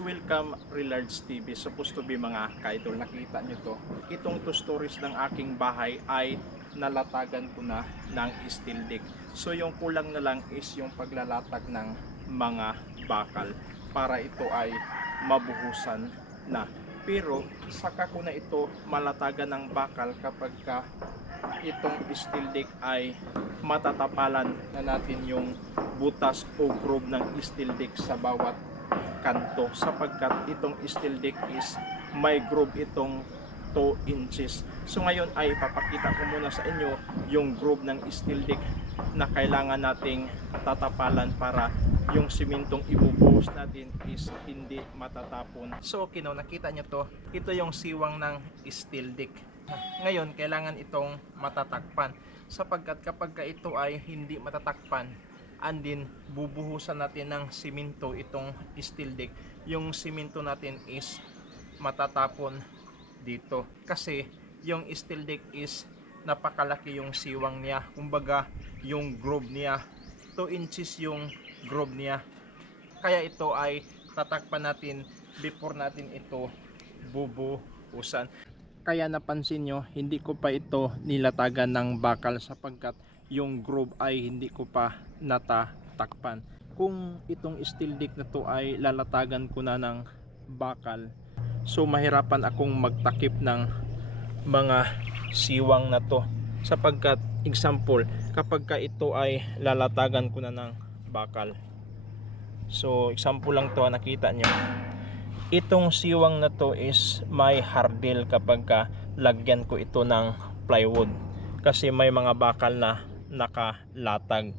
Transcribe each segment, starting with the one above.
welcome Relards TV. Supposed to be mga ka-idol. Nakita nyo to. Itong two stories ng aking bahay ay nalatagan ko na ng steel deck. So yung kulang na lang is yung paglalatag ng mga bakal para ito ay mabuhusan na. Pero saka ko na ito malatagan ng bakal kapag ka itong steel deck ay matatapalan na natin yung butas o groove ng steel deck sa bawat kanto sapagkat itong steel deck is may groove itong 2 inches. So ngayon ay papakita ko muna sa inyo yung groove ng steel deck na kailangan nating tatapalan para yung simentong ibubuhos natin is hindi matatapon. So okay no, nakita nyo to. Ito yung siwang ng steel deck. Ngayon, kailangan itong matatakpan sapagkat kapag ka ito ay hindi matatakpan, andin bubuhusan natin ng simento itong steel deck. Yung simento natin is matatapon dito kasi yung steel deck is napakalaki yung siwang niya. Kumbaga, yung groove niya 2 inches yung groove niya. Kaya ito ay tatakpan natin before natin ito bubuhusan. Kaya napansin nyo, hindi ko pa ito nilatagan ng bakal sapagkat yung groove ay hindi ko pa natatakpan. Kung itong steel deck na to ay lalatagan ko na ng bakal, so mahirapan akong magtakip ng mga siwang na to. Sapagkat, example, kapag ka ito ay lalatagan ko na ng bakal. So, example lang to, nakita nyo itong siwang na to is may hardel kapag ka lagyan ko ito ng plywood kasi may mga bakal na nakalatag.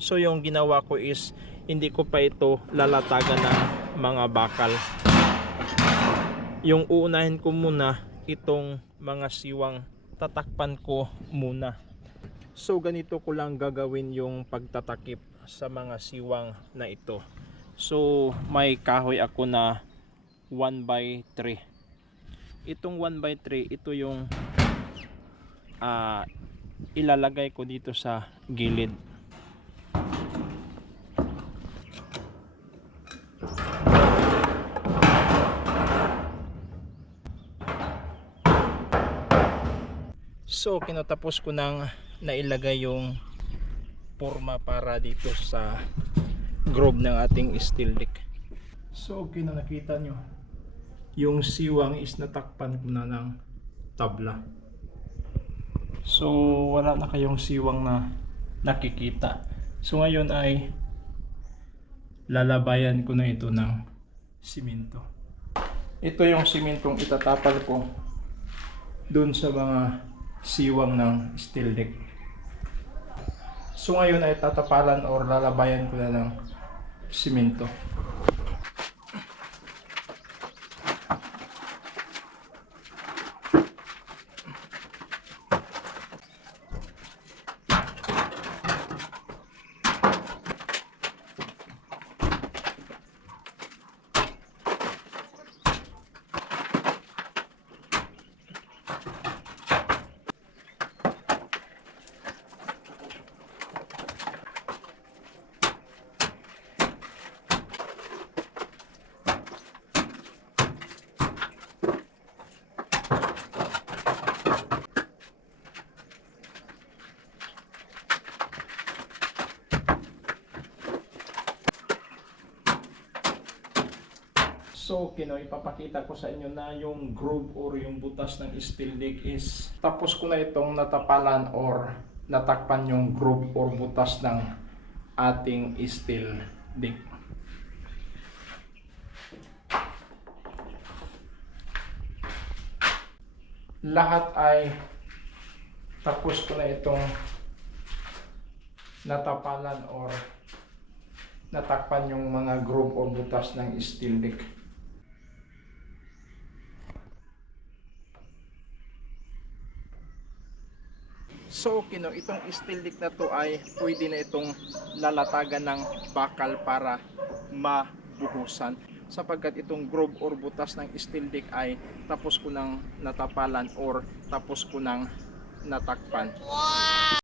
So yung ginawa ko is hindi ko pa ito lalatagan ng mga bakal. Yung uunahin ko muna itong mga siwang tatakpan ko muna. So ganito ko lang gagawin yung pagtatakip sa mga siwang na ito. So may kahoy ako na 1 by 3 itong 1 by 3 ito yung ah, ilalagay ko dito sa gilid so kinatapos ko nang nailagay yung forma para dito sa groove ng ating steel deck So, okay na nakita nyo. Yung siwang is natakpan ko na ng tabla. So, wala na kayong siwang na nakikita. So, ngayon ay lalabayan ko na ito ng simento. Ito yung simentong itatapal ko dun sa mga siwang ng steel deck. So, ngayon ay tatapalan or lalabayan ko na ng simento. So, kino ipapakita ko sa inyo na yung groove or yung butas ng steel deck is tapos ko na itong natapalan or natakpan yung groove or butas ng ating steel deck. Lahat ay tapos ko na itong natapalan or natakpan yung mga groove o butas ng steel deck. So, kino, itong steel deck na to ay pwede na itong lalatagan ng bakal para mabuhusan sapagkat itong groove or butas ng steel deck ay tapos ko ng natapalan or tapos ko ng natakpan.